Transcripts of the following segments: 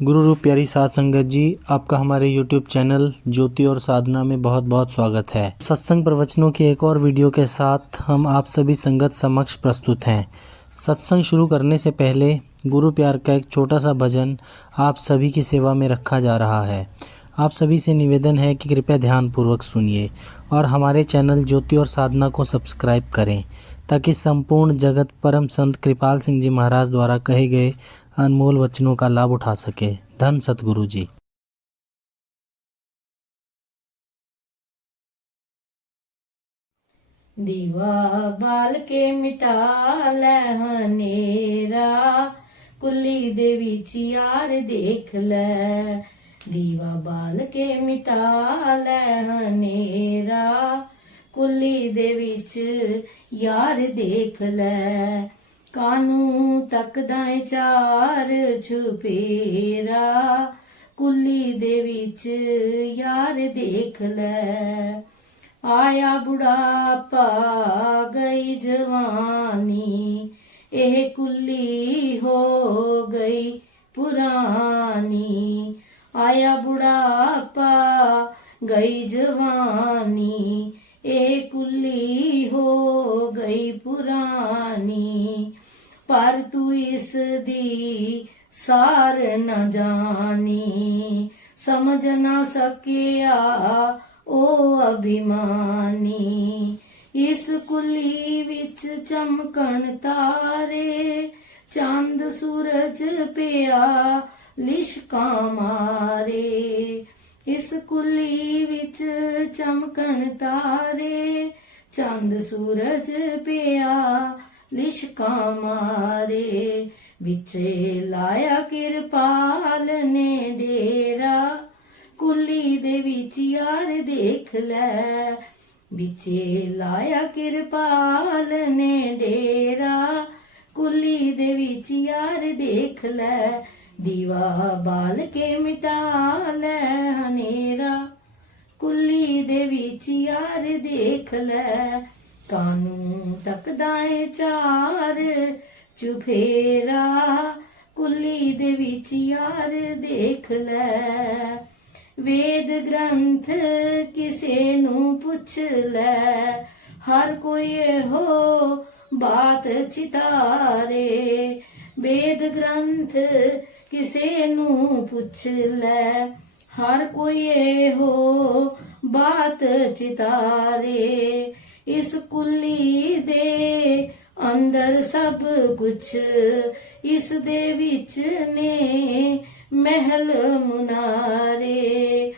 गुरु रूप प्यारी साध संगत जी, आपका हमारे YouTube चैनल ज्योति और साधना में बहुत बहुत स्वागत है। सत्संग प्रवचनों की एक और वीडियो के साथ हम आप सभी संगत समक्ष प्रस्तुत हैं। सत्संग शुरू करने से पहले गुरु प्यार का एक छोटा सा भजन आप सभी की सेवा में रखा जा रहा है। आप सभी से निवेदन है कि कृपया ध्यानपूर्वक सुनिए और हमारे चैनल ज्योति और साधना को सब्सक्राइब करें, ताकि संपूर्ण जगत परम संत कृपाल सिंह जी महाराज द्वारा कहे गए अनमोल वचनों का लाभ उठा सके। धन सतगुरु जी। दीवा बाल के मिटा ले हनेरा, कुली दे विच यार देख ले। दीवा बाल के मिटा ले हनेरा, कुली दे विच यार देख ले। कानू तकदा चार छुपेरा, कुली दे विच यार देख ले। आया बुढ़ापा गई जवानी, एह कुल्ली हो गई पुरानी। आया बुढ़ापा गई जवानी, एह कुल्ली हो गई पुरानी। पर तू इस दी सार न जानी, समझ न सकिया ओ अभिमानी। इस कुली विच चमकण तारे, चंद सूरज पिया लिशकां मारे। इस कुली विच चमकण तारे, चंद सूरज पिया लिशकां मारे। विचे लाया किरपाल ने डेरा, कुली दे विच यार देख ले। विचे लाया किरपाल ने डेरा, कुली दे विच यार देख ले। दीवा बाल के मिटा ले हनेरा, कुली दे विच यार देख ले। कानू तकदा चार चुफेरा, कुली दे विच यार देख ले। वेद ग्रंथ किसे नू पुछ ले, हर कोई हो बात चितारे। वेद ग्रंथ किसे नू पुछ ले, हर कोई हो बात चितारे। इस कुली दे अंदर सब कुछ, इस दे विच ने महल मुनारे।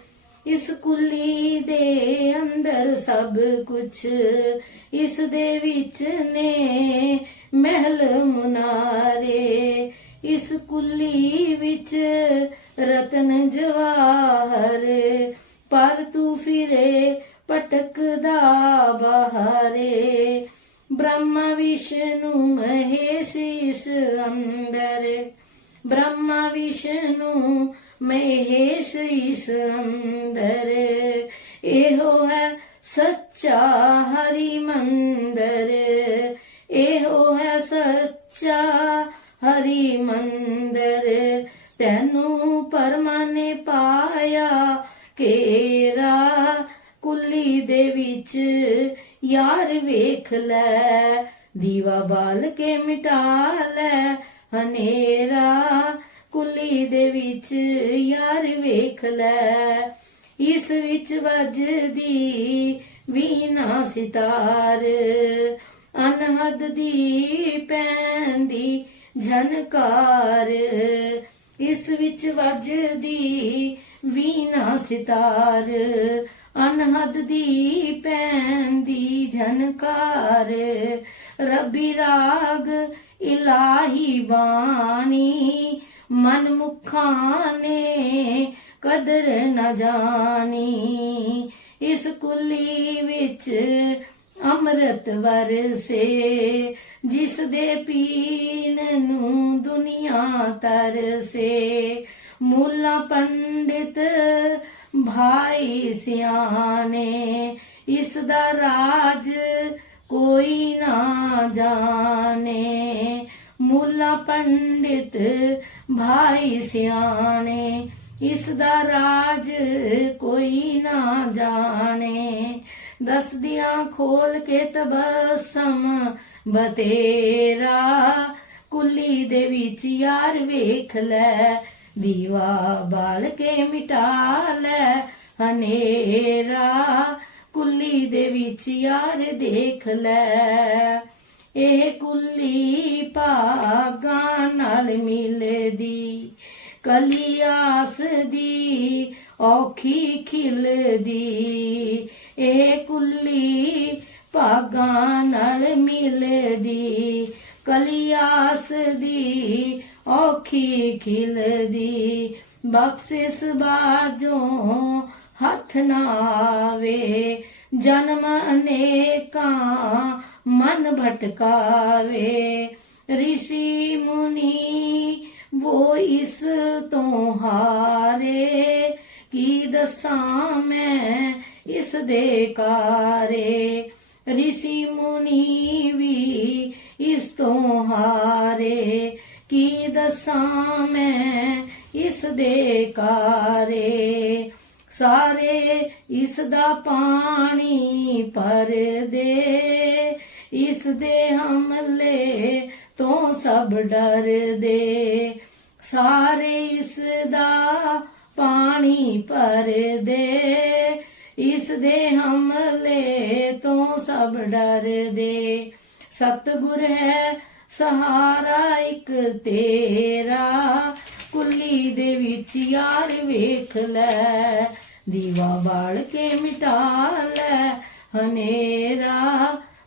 इस कुली दे अंदर सब कुछ, इस दे विच ने महल मुनारे। इस कुली विच रतन जवाहर, पर तू फिरे पटकदा बहारे। ब्रह्मा विष्णु महेश इस अंदर, ब्रह्मा विष्णु महेश इस अंदर। एहो है सच्चा हरि मंदिर, एहो है सच्चा हरि मंदिर। तैनू परमा ने पाया केरा, कुली दे विच यार वेख ले। दीवा बाल के मिटा ले हनेरा, कुली दे विच यार वेख ले। इस विच वजदी वीणा सितार, अनहद दी पैंदी झनकार। इस विच वजदी वीणा सितार, अनहद दी पैंदी झनकार। रबी राग इलाही बाणी, मन मुखां ने कदर न जानी। इस कुली विच अमृत वरसे, जिस दे पीन नू दुनिया तरसे। मूला पंडित भाई सियाने, इस दा राज कोई ना जाने। मूला पंडित भाई सियाने, इसदा राज कोई ना जाने। दस दियां खोल के तबस्सम बतेरा, कुली दे विच यार वेख लै, दीवा बाल के मिटा लै हनेरा, कुली दे विच यार देख लै। ਇਹ ਕੁੱਲੀ ਭਾਗਾਂ ਨਾਲ ਮਿਲਦੀ, ਕਲੀ ਆਸ ਦੀ ਔਖੀ ਖਿਲਦੀ। ਇਹ ਕੁੱਲੀ ਭਾਗਾਂ ਨਾਲ ਮਿਲਦੀ, ਕਲੀ ਆਸ ਦੀ ਔਖੀ ਖਿਲਦੀ। ਬਖਸ਼ਿਸ਼ ਬਾਝੋਂ ਹੱਥ ਨਾ ਆਵੇ, जन्म अनेका मन भटकावे। ऋषि मुनि वो इस तो हारे, की दसा मैं इस दे कारे। ऋषि मुनि भी इस तो हारे, की दसा मैं इस दे कारे। सारे इसदा पानी भर दे, इस दे हमले तो सब डर दे। सारे इसदा पानी भर दे, इस दे हमले तो सब डर दे। सतगुर है सहारा एक तेरा, कुली दे विच यार वेख लै, दीवा बाल के मिटा लै हनेरा,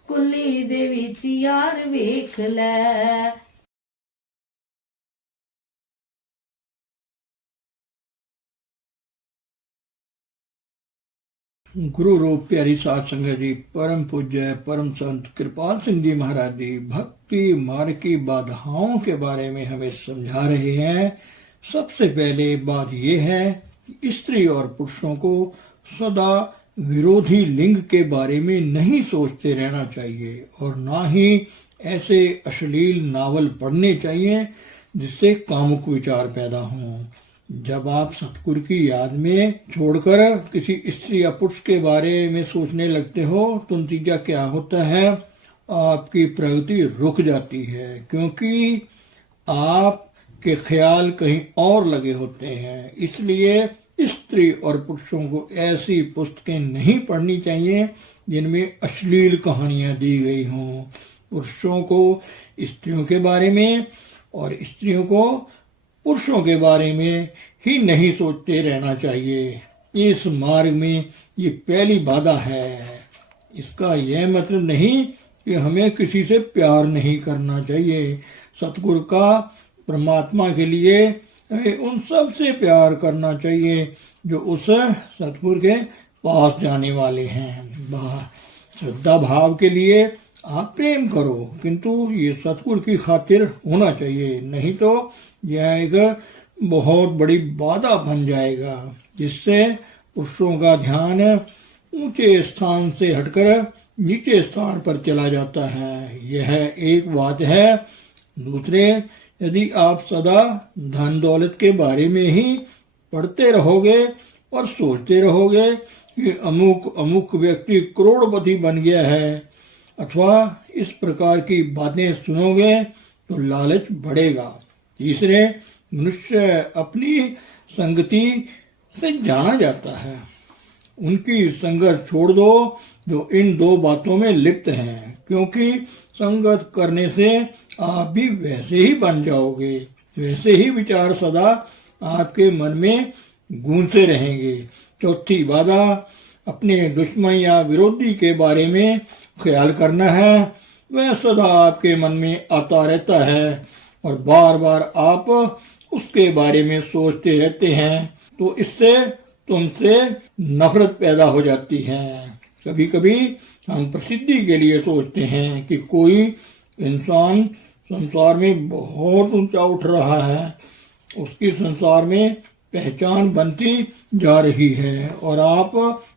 कुली दे विच यार वेख लै। गुरु रूप प्यारी साध संगत जी, परम पूज्य परम संत कृपाल सिंह जी महाराज जी भक्ति मार्ग की बाधाओं के बारे में हमें समझा रहे हैं। सबसे पहले बात यह है कि स्त्री और पुरुषों को सदा विरोधी लिंग के बारे में नहीं सोचते रहना चाहिए, और ना ही ऐसे अश्लील नावल पढ़ने चाहिए जिससे कामुक विचार पैदा हों। जब आप सतगुरु की याद में छोड़कर किसी स्त्री या पुरुष के बारे में सोचने लगते हो तो नतीजा क्या होता है? आपकी प्रगति रुक जाती है, क्योंकि आपके ख्याल कहीं और लगे होते हैं। इसलिए स्त्री और पुरुषों को ऐसी पुस्तकें नहीं पढ़नी चाहिए जिनमें अश्लील कहानियां दी गई हों। पुरुषों को स्त्रियों के बारे में और स्त्रियों को पुरुषों के बारे में ही नहीं सोचते रहना चाहिए। इस मार्ग में ये पहली बाधा है। इसका यह मतलब नहीं कि हमें किसी से प्यार नहीं करना चाहिए। सतगुरु का परमात्मा के लिए हमें उन सब से प्यार करना चाहिए जो उस सतगुरु के पास जाने वाले हैं। श्रद्धा भाव के लिए आप प्रेम करो, किंतु ये सतगुरु की खातिर होना चाहिए, नहीं तो यह एक बहुत बड़ी बाधा बन जाएगा, जिससे पुरुषों का ध्यान ऊंचे स्थान से हटकर नीचे स्थान पर चला जाता है। यह एक बात है। दूसरे, यदि आप सदा धन दौलत के बारे में ही पढ़ते रहोगे और सोचते रहोगे कि अमुक अमुक व्यक्ति करोड़पति बन गया है, अथवा इस प्रकार की बातें सुनोगे तो लालच बढ़ेगा। तीसरे, मनुष्य अपनी संगति से जाना जाता है। उनकी संगत छोड़ दो जो इन दो बातों में लिप्त हैं, क्योंकि संगत करने से आप भी वैसे ही बन जाओगे। वैसे ही विचार सदा आपके मन में गूंजते रहेंगे। चौथी बाधा, अपने दुश्मन या विरोधी के बारे में ख्याल करना है। वह सदा आपके मन में आता रहता है और बार बार आप उसके बारे में सोचते रहते हैं, तो इससे तुमसे नफरत पैदा हो जाती है। कभी कभी हम प्रसिद्धि के लिए सोचते हैं कि कोई इंसान संसार में बहुत ऊंचा उठ रहा है, उसकी संसार में पहचान बनती जा रही है और आप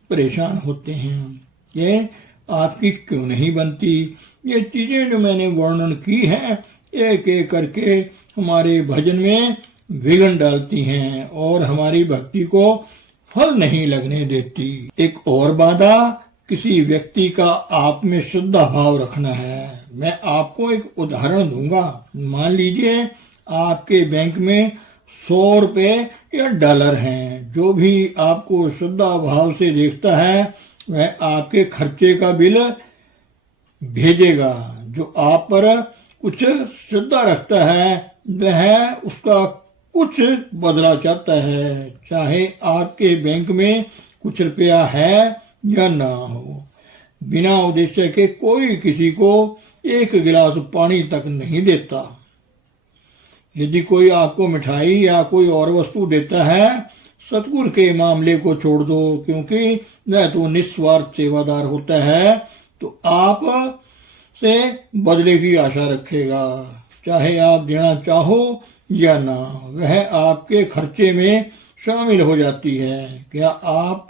परेशान होते हैं। ये आपकी क्यों नहीं बनती? ये चीजें जो मैंने वर्णन की हैं, एक एक करके हमारे भजन में विघ्न डालती हैं और हमारी भक्ति को फल नहीं लगने देती। एक और बाधा किसी व्यक्ति का आप में श्रद्धा भाव रखना है। मैं आपको एक उदाहरण दूंगा। मान लीजिए आपके बैंक में 100 रुपए या डॉलर हैं। जो भी आपको श्रद्धा भाव से देखता है वह आपके खर्चे का बिल भेजेगा। जो आप पर कुछ श्रद्धा रखता है वह उसका कुछ बदला चाहता है, चाहे आपके बैंक में कुछ रुपया है या ना हो। बिना उद्देश्य के कोई किसी को एक गिलास पानी तक नहीं देता। यदि कोई आपको मिठाई या कोई और वस्तु देता है, सतगुरु के मामले को छोड़ दो, क्योंकि वह तो निस्वार्थ सेवादार होता है, तो आप से बदले की आशा रखेगा। चाहे आप देना चाहो या ना, वह आपके खर्चे में शामिल हो जाती है। क्या आप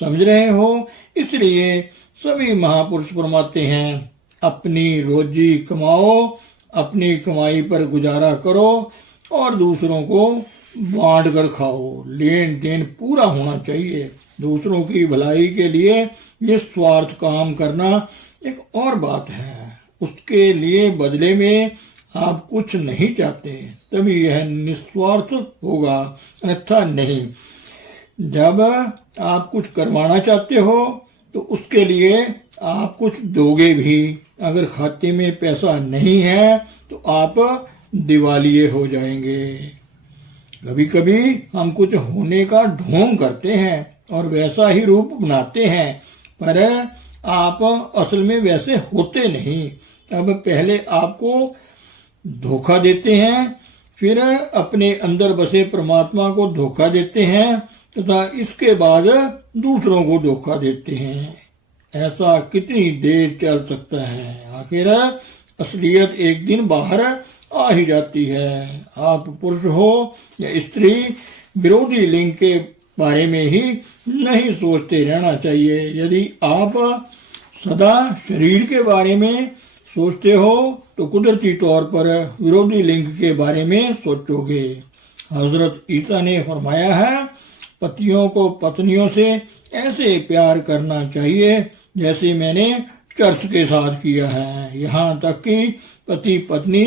समझ रहे हो? इसलिए सभी महापुरुष फरमाते हैं, अपनी रोजी कमाओ, अपनी कमाई पर गुजारा करो और दूसरों को बांट कर खाओ। लेन देन पूरा होना चाहिए। दूसरों की भलाई के लिए निस्वार्थ काम करना एक और बात है। उसके लिए बदले में आप कुछ नहीं चाहते, तभी यह निस्वार्थ होगा, अन्यथा नहीं। जब आप कुछ करवाना चाहते हो तो उसके लिए आप कुछ दोगे भी। अगर खाते में पैसा नहीं है तो आप दिवालिये हो जाएंगे। कभी कभी हम कुछ होने का ढोंग करते हैं और वैसा ही रूप बनाते हैं, पर आप असल में वैसे होते नहीं। अब पहले आपको धोखा देते हैं, फिर अपने अंदर बसे परमात्मा को धोखा देते हैं तथा इसके बाद दूसरों को धोखा देते हैं। ऐसा कितनी देर चल सकता है? आखिर असलियत एक दिन बाहर आ ही जाती है। आप पुरुष हो या स्त्री, विरोधी लिंग के बारे में ही नहीं सोचते रहना चाहिए। यदि आप सदा शरीर के बारे में सोचते हो तो कुदरती तौर पर विरोधी लिंग के बारे में सोचोगे। हजरत ईसा ने फरमाया है, पतियों को पत्नियों से ऐसे प्यार करना चाहिए जैसे मैंने चर्च के साथ किया है। यहाँ तक कि पति पत्नी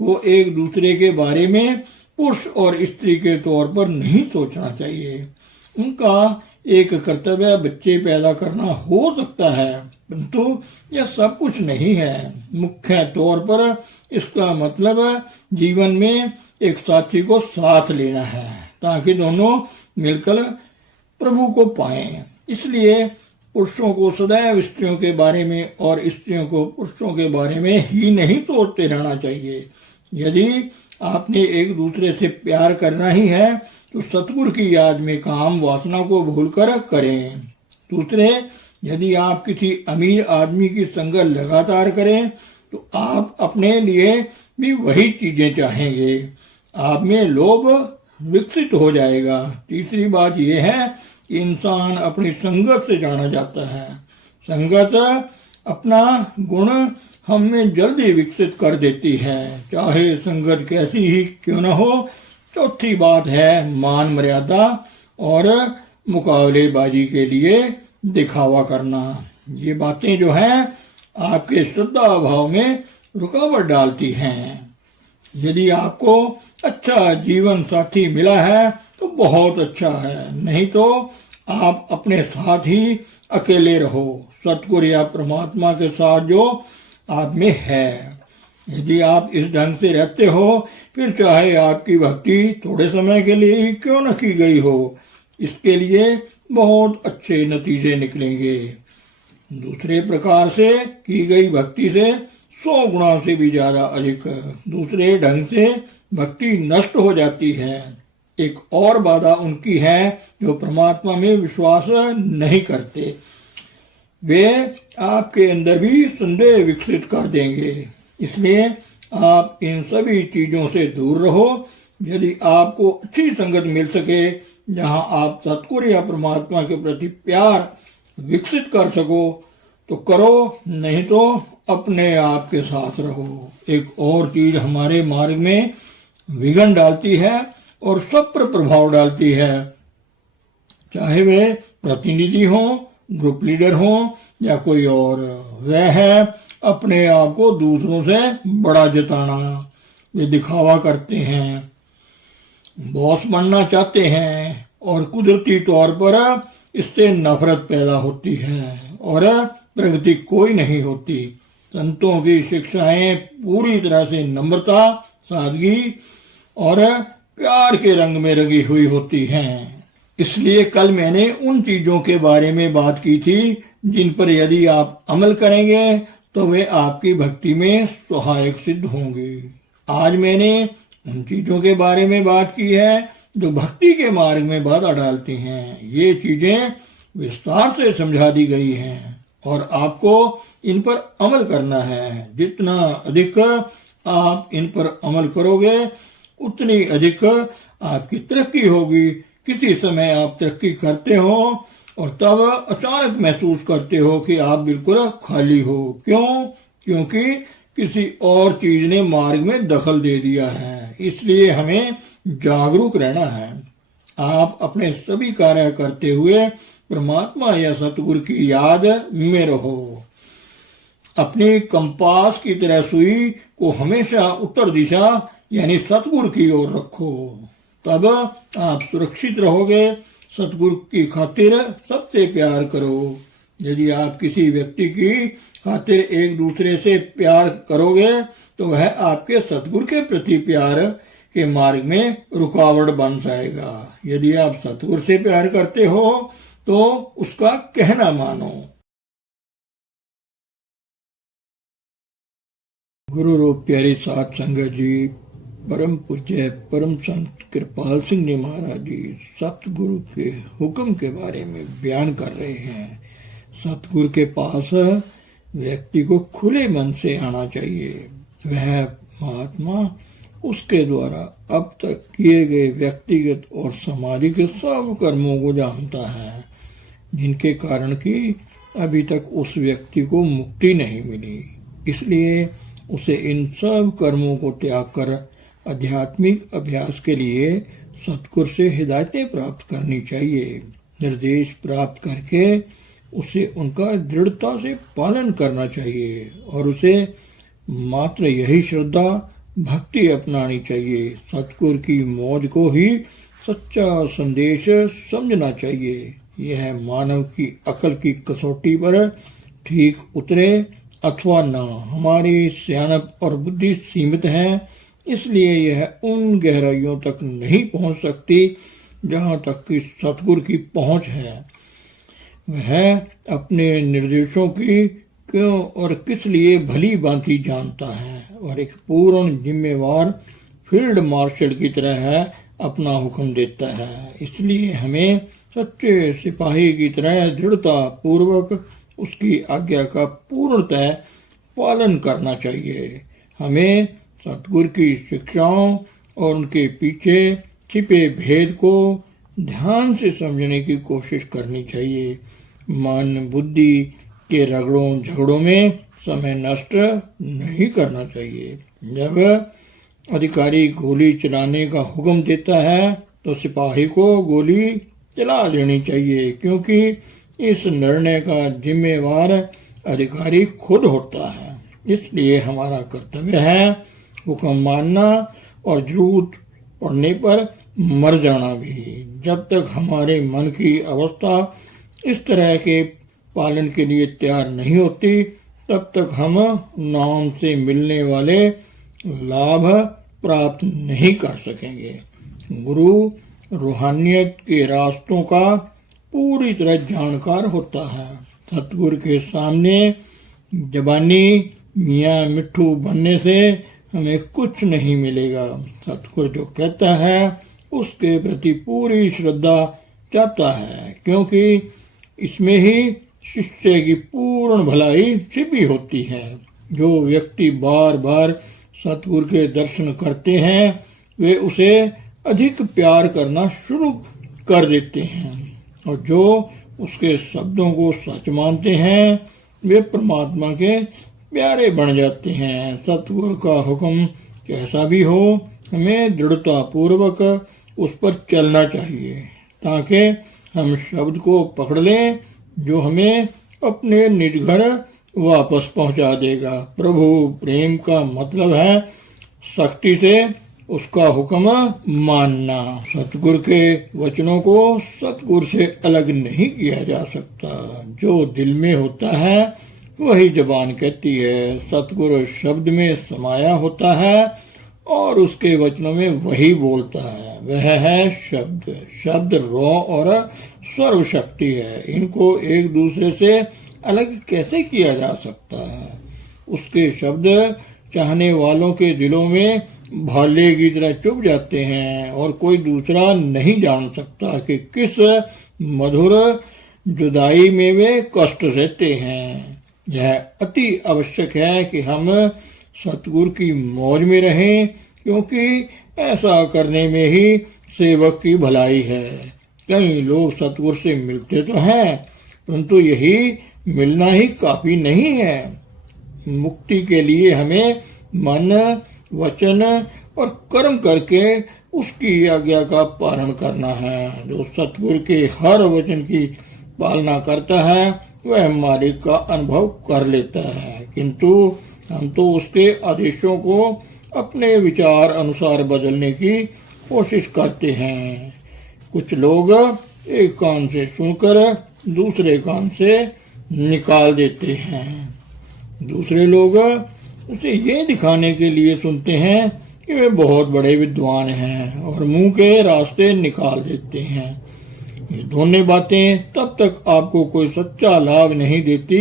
को एक दूसरे के बारे में पुरुष और स्त्री के तौर पर नहीं सोचना चाहिए। उनका एक कर्तव्य बच्चे पैदा करना हो सकता है, परंतु यह सब कुछ नहीं है। मुख्य तौर पर इसका मतलब जीवन में एक साथी को साथ लेना है ताकि दोनों मिलकर प्रभु को पाएं। इसलिए पुरुषों को सदैव स्त्रियों के बारे में और स्त्रियों को पुरुषों के बारे में ही नहीं सोचते रहना चाहिए। यदि आपने एक दूसरे से प्यार करना ही है तो सतगुरु की याद में काम वासना को भूलकर करें। दूसरे, यदि आप किसी अमीर आदमी की संगत लगातार करें तो आप अपने लिए भी वही चीजें चाहेंगे। आप में लोभ विकसित हो जाएगा। तीसरी बात यह है कि इंसान अपनी संगत से जाना जाता है। संगत अपना गुण हम में जल्दी विकसित कर देती है, चाहे संगत कैसी ही क्यों न हो। चौथी बात है मान मर्यादा और मुकाबलेबाजी के लिए दिखावा करना। ये बातें जो हैं आपके श्रद्धा भाव में रुकावट डालती हैं। यदि आपको अच्छा जीवन साथी मिला है तो बहुत अच्छा है, नहीं तो आप अपने साथ ही अकेले रहो, सतगुरु या परमात्मा के साथ जो आप में है। यदि आप इस ढंग से रहते हो, फिर चाहे आपकी भक्ति थोड़े समय के लिए ही क्यों न की गई हो, इसके लिए बहुत अच्छे नतीजे निकलेंगे। दूसरे प्रकार से की गई भक्ति से 100 गुना से भी ज्यादा अधिक दूसरे ढंग से भक्ति नष्ट हो जाती है। एक और बाधा उनकी है जो परमात्मा में विश्वास नहीं करते। वे आपके अंदर भी संदेह विकसित कर देंगे। इसलिए आप इन सभी चीजों से दूर रहो। यदि आपको अच्छी संगत मिल सके जहां आप सतगुरु या परमात्मा के प्रति प्यार विकसित कर सको तो करो, नहीं तो अपने आप के साथ रहो। एक और चीज हमारे मार्ग में विघ्न डालती है और सब पर प्रभाव डालती है, चाहे वे प्रतिनिधि हो, ग्रुप लीडर हो या कोई और, वह है अपने आप को दूसरों से बड़ा जताना। वे दिखावा करते हैं, बॉस बनना चाहते हैं और कुदरती तौर पर इससे नफरत पैदा होती है और प्रगति कोई नहीं होती। संतों की शिक्षाएं पूरी तरह से नम्रता, सादगी और प्यार के रंग में रंगी हुई होती हैं। इसलिए कल मैंने उन चीजों के बारे में बात की थी जिन पर यदि आप अमल करेंगे तो वे आपकी भक्ति में सहायक सिद्ध होंगे। आज मैंने उन चीजों के बारे में बात की है जो भक्ति के मार्ग में बाधा डालती हैं। ये चीजें विस्तार से समझा दी गई हैं और आपको इन पर अमल करना है। जितना अधिक आप इन पर अमल करोगे उतनी अधिक आपकी तरक्की होगी। किसी समय आप तरक्की करते हो और तब अचानक महसूस करते हो कि आप बिल्कुल खाली हो। क्यों? क्योंकि किसी और चीज ने मार्ग में दखल दे दिया है। इसलिए हमें जागरूक रहना है। आप अपने सभी कार्य करते हुए परमात्मा या सतगुरु की याद में रहो। अपनी कंपास की तरह सुई को हमेशा उत्तर दिशा यानी सतगुरु की ओर रखो, तब आप सुरक्षित रहोगे। सतगुरु की खातिर सबसे प्यार करो। यदि आप किसी व्यक्ति की खातिर एक दूसरे से प्यार करोगे तो वह आपके सतगुरु के प्रति प्यार के मार्ग में रुकावट बन जाएगा। यदि आप सतगुरु से प्यार करते हो तो उसका कहना मानो। गुरु रूप प्यारी साध संगत जी, परम पूज्य परम संत कृपाल सिंह जी महाराज जी सतगुरु के हुक्म के बारे में बयान कर रहे हैं। सतगुरु के पास व्यक्ति को खुले मन से आना चाहिए। वह महात्मा उसके द्वारा अब तक किए गए व्यक्तिगत और सामाजिक सब कर्मों को जानता है, जिनके कारण कि अभी तक उस व्यक्ति को मुक्ति नहीं मिली। इसलिए उसे इन सब कर्मों को त्याग कर आध्यात्मिक अभ्यास के लिए सतगुरु से हिदायतें प्राप्त करनी चाहिए। निर्देश प्राप्त करके उसे उनका दृढ़ता से पालन करना चाहिए और उसे मात्र यही श्रद्धा भक्ति अपनानी चाहिए। सतगुरु की मौज को ही सच्चा संदेश समझना चाहिए। यह मानव की अकल की कसौटी पर ठीक उतरे अथवा न। हमारी सियानत और बुद्धि सीमित है, इसलिए यह उन गहराइयों तक नहीं पहुंच सकती जहां तक कि सतगुरु की पहुंच है। वह अपने निर्देशों की क्यों और किस लिए भली भांति जानता है और एक पूर्ण जिम्मेवार फील्ड मार्शल की तरह है अपना हुक्म देता है। इसलिए हमें सच्चे सिपाही की तरह दृढ़ता पूर्वक उसकी आज्ञा का पूर्णतः पालन करना चाहिए। हमें सतगुरु की शिक्षाओं और उनके पीछे छिपे भेद को ध्यान से समझने की कोशिश करनी चाहिए। मन बुद्धि के रगड़ों झगड़ों में समय नष्ट नहीं करना चाहिए। जब अधिकारी गोली चलाने का हुक्म देता है तो सिपाही को गोली चला लेनी चाहिए, क्योंकि इस निर्णय का जिम्मेवार अधिकारी खुद होता है। इसलिए हमारा कर्तव्य है हुक्म मानना और जरूरत पड़ने पर मर जाना भी। जब तक हमारे मन की अवस्था इस तरह के पालन के लिए तैयार नहीं होती, तब तक हम नाम से मिलने वाले लाभ प्राप्त नहीं कर सकेंगे। गुरु रूहानियत के रास्तों का पूरी तरह जानकार होता है। सतगुरु के सामने जबानी मियाँ मिट्ठू बनने से हमें कुछ नहीं मिलेगा। सतगुरु जो कहता है उसके प्रति पूरी श्रद्धा चाहता है, क्योंकि इसमें ही शिष्य की पूर्ण भलाई छिपी होती है। जो व्यक्ति बार बार सतगुरु के दर्शन करते हैं वे उसे अधिक प्यार करना शुरू कर देते हैं, और जो उसके शब्दों को सच मानते हैं वे परमात्मा के प्यारे बन जाते हैं। सतगुरु का हुक्म कैसा भी हो, हमें दृढ़ता पूर्वक उस पर चलना चाहिए ताकि हम शब्द को पकड़ लें जो हमें अपने निज घर वापस पहुंचा देगा। प्रभु प्रेम का मतलब है सख्ती से उसका हुक्म मानना। सतगुरु के वचनों को सतगुरु से अलग नहीं किया जा सकता। जो दिल में होता है वही जबान कहती है। सतगुरु शब्द में समाया होता है और उसके वचनों में वही बोलता है। वह है शब्द। शब्द रॉ और सर्वशक्ति है। इनको एक दूसरे से अलग कैसे किया जा सकता है। उसके शब्द चाहने वालों के दिलों में भाले की तरह चुभ जाते हैं और कोई दूसरा नहीं जान सकता कि किस मधुर जुदाई में वे कष्ट सहते हैं। यह अति आवश्यक है कि हम सतगुरु की मौज में रहें, क्योंकि ऐसा करने में ही सेवक की भलाई है। कई लोग सतगुरु से मिलते तो हैं, परंतु यही मिलना ही काफी नहीं है। मुक्ति के लिए हमें मन, वचन और कर्म करके उसकी आज्ञा का पालन करना है। जो सतगुरु के हर वचन की पालना करता है वह मालिक का अनुभव कर लेता है, किंतु हम तो उसके आदेशों को अपने विचार अनुसार बदलने की कोशिश करते हैं। कुछ लोग एक कान से सुनकर दूसरे कान से निकाल देते हैं। दूसरे लोग उसे ये दिखाने के लिए सुनते हैं कि वे बहुत बड़े विद्वान हैं और मुंह के रास्ते निकाल देते हैं। ये दोनों बातें तब तक आपको कोई सच्चा लाभ नहीं देती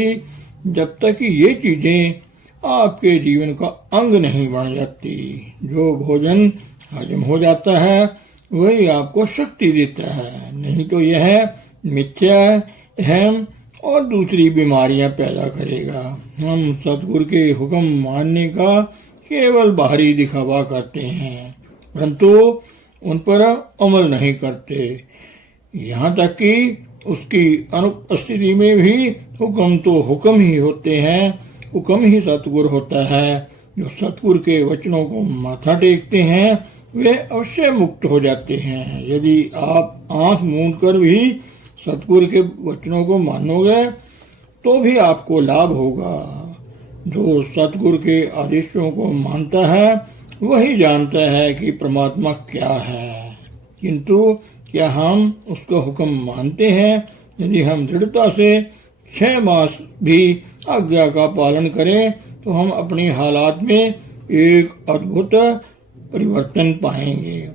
जब तक कि ये चीजें आपके जीवन का अंग नहीं बन जाती। जो भोजन हजम हो जाता है वही आपको शक्ति देता है, नहीं तो यह मिथ्या, अहम और दूसरी बीमारियां पैदा करेगा। हम सतगुरु के हुक्म मानने का केवल बाहरी दिखावा करते हैं, परंतु उन पर अमल नहीं करते। यहाँ तक कि उसकी अनुपस्थिति में भी हुक्म तो हुक्म ही होते हैं। हुक्म ही सतगुरु होता है। जो सतगुरु के वचनों को माथा टेकते हैं वे अवश्य मुक्त हो जाते हैं। यदि आप आंख मूंद कर भी सतगुरु के वचनों को मानोगे तो भी आपको लाभ होगा। जो सतगुरु के आदेशों को मानता है वही जानता है कि परमात्मा क्या है, किंतु क्या हम उसका हुक्म मानते हैं? यदि हम दृढ़ता से 6 मास भी आज्ञा का पालन करें तो हम अपनी हालात में एक अद्भुत परिवर्तन पाएंगे।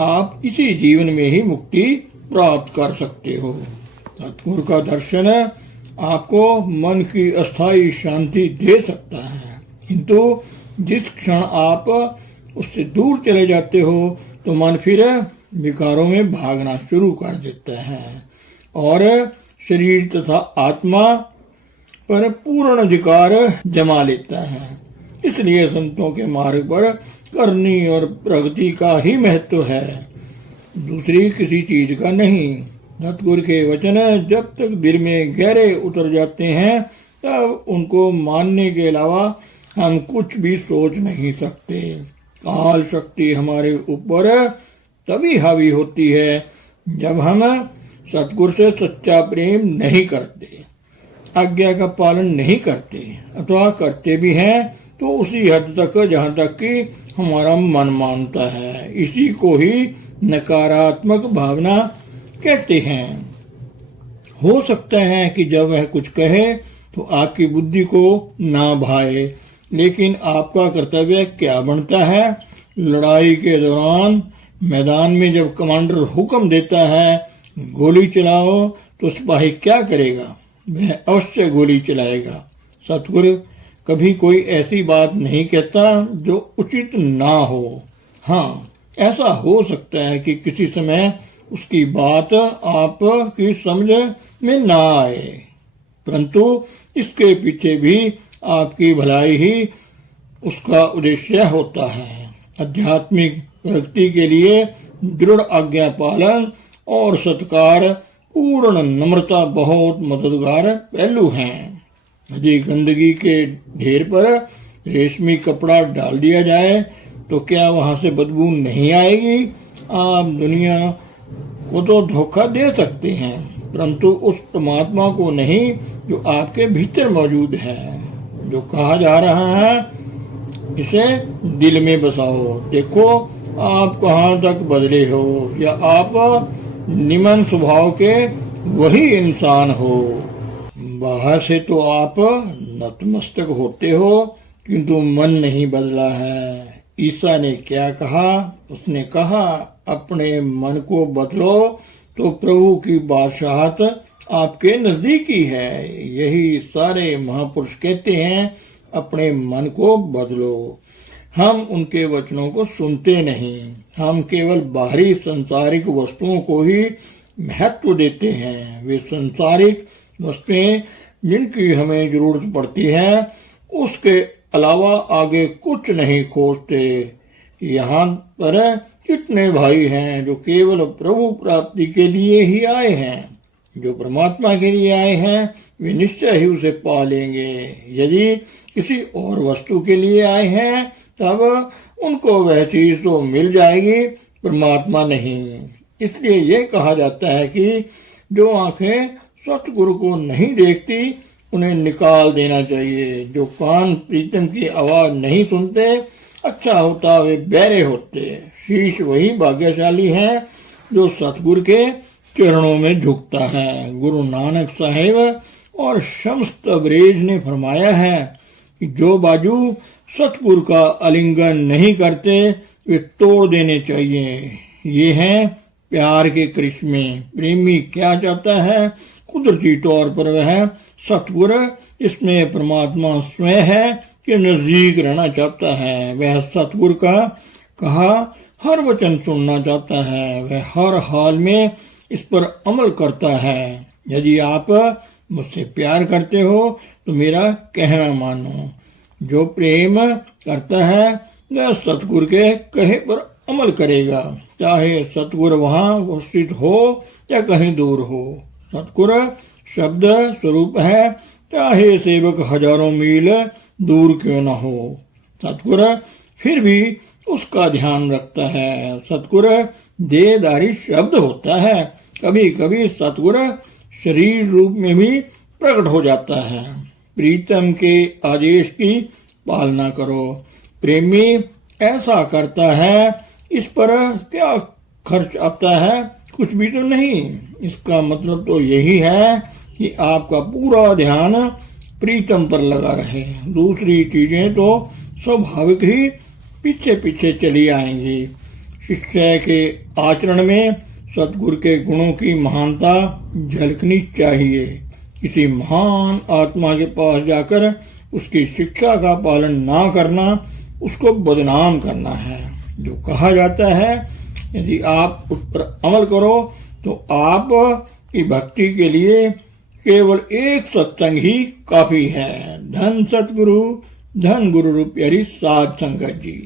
आप इसी जीवन में ही मुक्ति प्राप्त कर सकते हो। सतगुरु का दर्शन आपको मन की अस्थायी शांति दे सकता है, किंतु जिस क्षण आप उससे दूर चले जाते हो तो मन फिर विकारों में भागना शुरू कर देता है और शरीर तथा आत्मा पर पूर्ण अधिकार जमा लेता है। इसलिए संतों के मार्ग पर करनी और प्रगति का ही महत्व है, दूसरी किसी चीज का नहीं। सतगुरु के वचन जब तक दिल में गहरे उतर जाते हैं तब उनको मानने के अलावा हम कुछ भी सोच नहीं सकते। काल शक्ति हमारे ऊपर तभी हावी होती है जब हम सतगुरु से सच्चा प्रेम नहीं करते, आज्ञा का पालन नहीं करते, अथवा करते भी हैं तो उसी हद तक जहाँ तक कि हमारा मन मानता है। इसी को ही नकारात्मक भावना कहते हैं। हो सकता है कि जब वह कुछ कहे तो आपकी बुद्धि को ना भाए, लेकिन आपका कर्तव्य क्या बनता है? लड़ाई के दौरान मैदान में जब कमांडर हुक्म देता है गोली चलाओ तो सिपाही क्या करेगा? वह अवश्य गोली चलाएगा। सतगुरु कभी कोई ऐसी बात नहीं कहता जो उचित ना हो। हाँ, ऐसा हो सकता है कि किसी समय उसकी बात आपकी समझ में ना आए, परंतु इसके पीछे भी आपकी भलाई ही उसका उद्देश्य होता है। आध्यात्मिक प्रगति के लिए दृढ़ आज्ञा पालन और सत्कार, पूर्ण नम्रता बहुत मददगार पहलू हैं। यदि गंदगी के ढेर पर रेशमी कपड़ा डाल दिया जाए तो क्या वहां से बदबू नहीं आएगी? आप दुनिया को तो धोखा दे सकते हैं, परंतु उस परमात्मा को नहीं जो आपके भीतर मौजूद है। जो कहा जा रहा है इसे दिल में बसाओ। देखो आप कहाँ तक बदले हो, या आप निमन स्वभाव के वही इंसान हो। बाहर से तो आप नतमस्तक होते हो, किंतु मन नहीं बदला है। ईसा ने क्या कहा? उसने कहा अपने मन को बदलो तो प्रभु की बादशाहत आपके नजदीकी है। यही सारे महापुरुष कहते हैं, अपने मन को बदलो। हम उनके वचनों को सुनते नहीं, हम केवल बाहरी संसारिक वस्तुओं को ही महत्व देते हैं। वे संसारिक वस्तुएं जिनकी हमें जरूरत पड़ती है, उसके अलावा आगे कुछ नहीं खोजते। यहाँ पर कितने भाई हैं जो केवल प्रभु प्राप्ति के लिए ही आए हैं। जो परमात्मा के लिए आए हैं वे निश्चय ही उसे पा लेंगे। यदि किसी और वस्तु के लिए आए हैं तब उनको वह चीज तो मिल जाएगी, परमात्मा नहीं। इसलिए यह कहा जाता है कि जो आंखें सतगुरु को नहीं देखती उन्हें निकाल देना चाहिए। जो कान प्रीतम की आवाज नहीं सुनते, अच्छा होता वे बहरे होते। शीश वही भाग्यशाली है जो सतगुरु के चरणों में झुकता है। गुरु नानक साहिब और शम्स तबरेज ने फरमाया है कि जो बाजू सतगुरु का आलिंगन नहीं करते वे तोड़ देने चाहिए। ये हैं प्यार के करिश्मे। प्रेमी क्या चाहता है? कुदरती तौर पर वह सतगुरु, इसमें परमात्मा स्वयं है, के नजदीक रहना चाहता है। वह सतगुरु का कहा हर वचन सुनना चाहता है। वह हर हाल में इस पर अमल करता है। यदि आप मुझसे प्यार करते हो तो मेरा कहना मानो। जो प्रेम करता है वह सतगुरु के कहे पर अमल करेगा, चाहे सतगुरु वहां उपस्थित हो या कहीं दूर हो। सतगुरु शब्द स्वरूप है, चाहे सेवक हजारों मील दूर क्यों न हो। सतगुरु फिर भी उसका ध्यान रखता है। सतगुरु देहधारी शब्द होता है। कभी कभी सतगुरु शरीर रूप में भी प्रकट हो जाता है। प्रीतम के आदेश की पालना करो। प्रेमी ऐसा करता है, इस पर क्या खर्च आता है? कुछ भी तो नहीं। इसका मतलब तो यही है कि आपका पूरा ध्यान प्रीतम पर लगा रहे। दूसरी चीजें तो स्वाभाविक ही पीछे पीछे चली आएंगी। शिष्य के आचरण में सतगुरु के गुणों की महानता झलकनी चाहिए। किसी महान आत्मा के पास जाकर उसकी शिक्षा का पालन ना करना उसको बदनाम करना है। जो कहा जाता है यदि आप उस पर अमल करो तो आप की भक्ति के लिए केवल एक सत्संग ही काफी है। धन सतगुरु, धन गुरु रूप साध संगत जी।